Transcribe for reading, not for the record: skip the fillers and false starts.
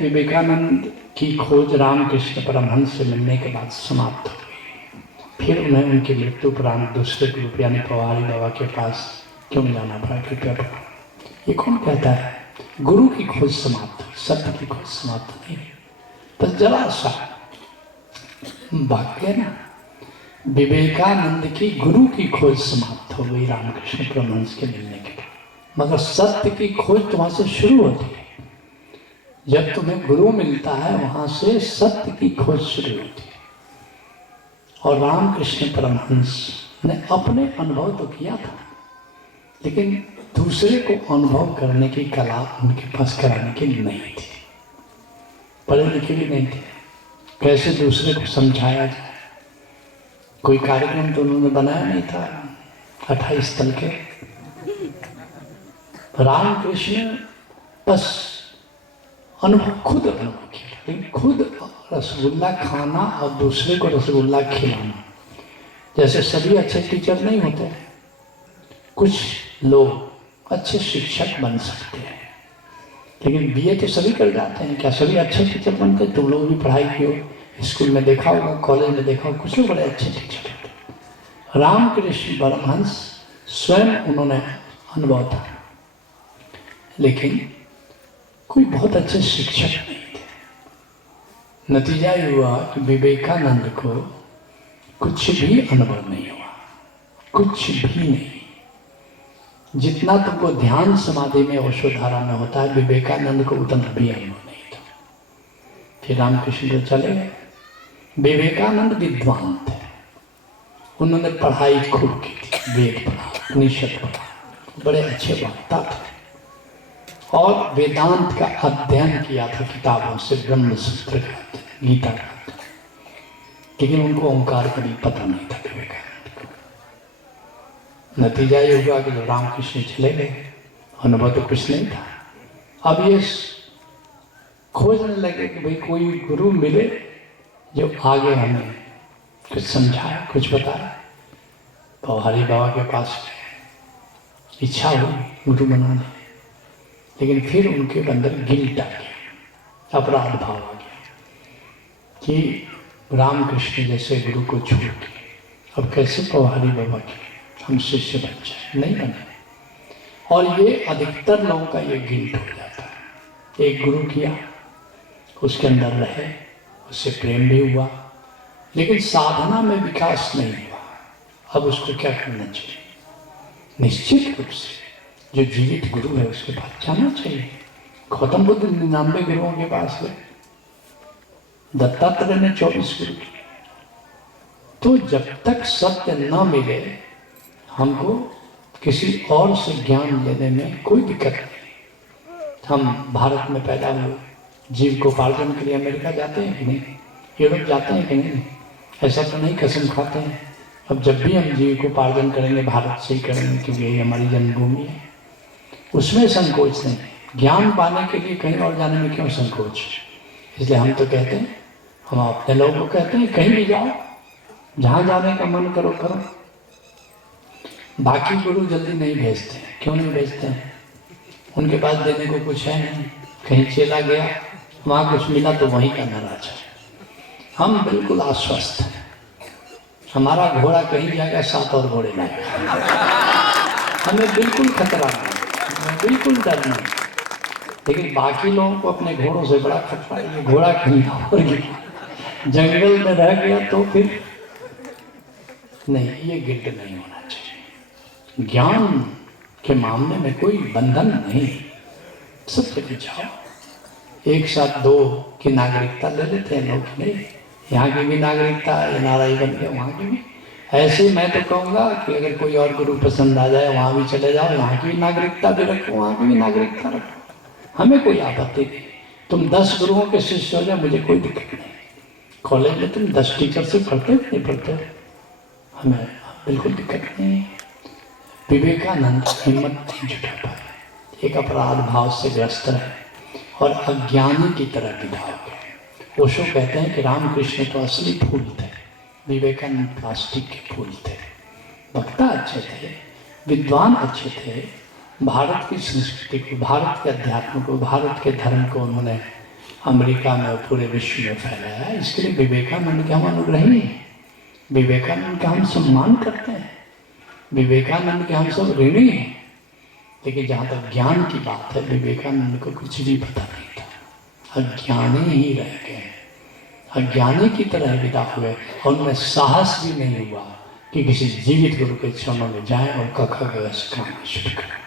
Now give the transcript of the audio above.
विवेकानंद की खोज रामकृष्ण परमहंस से मिलने के बाद समाप्त हो गई। फिर उन्हें उनकी मृत्यु उपरांत दूसरे ग्रुप यानी पवारी बाबा के पास क्यों जाना पड़ा? कृपया बताओ। ये कौन कहता है गुरु की खोज समाप्त, सत्य की खोज समाप्त नहीं? बस जरा सा वाक्य ना, विवेकानंद की गुरु की खोज समाप्त हो गई रामकृष्ण परमहंस के मिलने के बाद, मगर सत्य की खोज तो वहां से शुरू होती है। जब तुम्हें गुरु मिलता है वहां से सत्य की खोज शुरू होती है। और रामकृष्ण परमहंस ने अपने अनुभव तो किया था, लेकिन दूसरे को अनुभव करने की कला उनके पास कराने की नहीं थी। पढ़े लिखे भी नहीं थे, कैसे दूसरे को समझाया जाए, कोई कार्यक्रम तो उन्होंने बनाया नहीं था 28 तल के। रामकृष्ण बस खुद अनुभव किया, लेकिन खुद रसगुल्ला खाना और दूसरे को रसगुल्ला खिलाना। जैसे सभी अच्छे टीचर नहीं होते, कुछ लोग अच्छे शिक्षक बन सकते हैं, लेकिन बीए तो सभी कर जाते हैं। क्या सभी अच्छे टीचर बनते? तुम लोग भी पढ़ाई की हो, स्कूल में देखा होगा, कॉलेज में देखा होगा, कुछ लोग बड़े अच्छे टीचर होते। रामकृष्ण परमहंस स्वयं उन्होंने अनुभव था, लेकिन कोई बहुत अच्छे शिक्षक नहीं थे। नतीजा ये हुआ कि विवेकानंद को कुछ भी अनुभव नहीं हुआ, कुछ भी नहीं। जितना तुमको ध्यान समाधि में ओशोधारा में होता है, विवेकानंद को उतना भी अनुभव नहीं था। फिर रामकृष्ण जो चले गए। विवेकानंद विद्वान थे, उन्होंने पढ़ाई खूब की थी, वेद पढ़ा, उपनिषद पढ़ा, बड़े अच्छे वक्ता थे और वेदांत का अध्ययन किया था किताबों से, ब्रह्म सूत्र का, गीता का। लेकिन उनको ओंकार कभी पता नहीं था विवेकानंद को। नतीजा ये हुआ कि जब रामकृष्ण चले गए, अनुभव तो कुछ नहीं था। अब ये खोजने लगे कि भाई कोई गुरु मिले जो आगे हमें कुछ समझाए, कुछ बताए। पवारी बाबा के पास इच्छा हुई गुरु बनाने, लेकिन फिर उनके अंदर गिल्ट आ गया, अपराध भाव आ गया कि रामकृष्ण जैसे गुरु को छोड़ के अब कैसे पवारी बाबा के हम शिष्य बन जाए, नहीं बने। और ये अधिकतर लोगों का ये गिल्ट हो जाता है। एक गुरु किया, उसके अंदर रहे, उससे प्रेम भी हुआ, लेकिन साधना में विकास नहीं हुआ। अब उसको क्या करना चाहिए? निश्चित रूप से जो जीवित गुरु है उसके पास जाना चाहिए। गौतम बुद्ध 99 गुरुओं के पास गए, दत्तात्रेय ने 24 गुरु किए। तो जब तक सत्य न मिले हमको किसी और से ज्ञान लेने में कोई दिक्कत नहीं। हम भारत में पैदा हुए, जीविकोपार्जन के लिए अमेरिका जाते हैं कि नहीं, यूरोप जाते हैं कि नहीं? ऐसा तो नहीं कसम खाते हैं। अब जब भी हम जीविकोपार्जन करेंगे भारत से ही करेंगे, क्योंकि यही हमारी जन्मभूमि है। उसमें संकोच नहीं। ज्ञान पाने के लिए कहीं और जाने में क्यों संकोच? इसलिए हम तो कहते हैं, हम अपने लोगों को कहते हैं कहीं भी जाओ, जहाँ जाने का मन करो करो। बाकी गुरु जल्दी नहीं भेजते हैं। क्यों नहीं भेजते हैं? उनके पास देने को कुछ है नहीं। कहीं चला गया, वहाँ कुछ मिला तो वहीं का नाराज है। हम बिल्कुल आश्वस्त हैं, हमारा घोड़ा कहीं जाएगा, 7 और घोड़े लाएगा। हमें बिल्कुल खतरा नहीं, बिल्कुल डर नहीं। लेकिन बाकी लोगों को अपने घोड़ों से बड़ा खतरा है। ये घोड़ा कहीं और गया, जंगल में रह गया तो फिर नहीं, ये गिल्ट नहीं होना चाहिए। ज्ञान के मामले में कोई बंधन नहीं, सब जगह जाओ। एक साथ 2 की नागरिकता ले लेते हैं लोग, नहीं, यहाँ की भी नागरिकता NRI बन गया, वहाँ की भी। ऐसे मैं तो कहूँगा कि अगर कोई और गुरु पसंद आ जाए वहाँ भी चले जाओ, यहाँ की नागरिकता भी रखो, वहाँ की भी नागरिकता रखो, हमें कोई आपत्ति नहीं। तुम 10 गुरुओं के शिष्य हो जाए, मुझे कोई दिक्कत नहीं। कॉलेज में तुम 10 टीचर से पढ़ते नहीं पढ़ते, हमें बिल्कुल दिक्कत नहीं। विवेकानंद हिम्मत नहीं जुटा पाए, एक अपराध भाव से ग्रस्त रहे और अज्ञानी की तरह विदा हो गए। ओशो कहते हैं कि रामकृष्ण तो असली फूल थे, विवेकानंद प्लास्टिक के फूल थे। वक्ता अच्छे थे, विद्वान अच्छे थे, भारत की संस्कृति को, भारत के अध्यात्म को, भारत के धर्म को उन्होंने अमेरिका में और पूरे विश्व में फैलाया। इसके लिए विवेकानंद के हम अनुग्रही हैं, विवेकानंद का हम सम्मान करते हैं, विवेकानंद के हम सब ऋणी हैं। लेकिन जहाँ तक ज्ञान की बात है, विवेकानंद को कुछ भी पता नहीं था, अज्ञानी ही रह गए, अज्ञानी की तरह विदा हुए और उनमें साहस भी नहीं हुआ कि किसी जीवित गुरु के चरणों में जाएं और कखा गया सिखाना शुरू करें।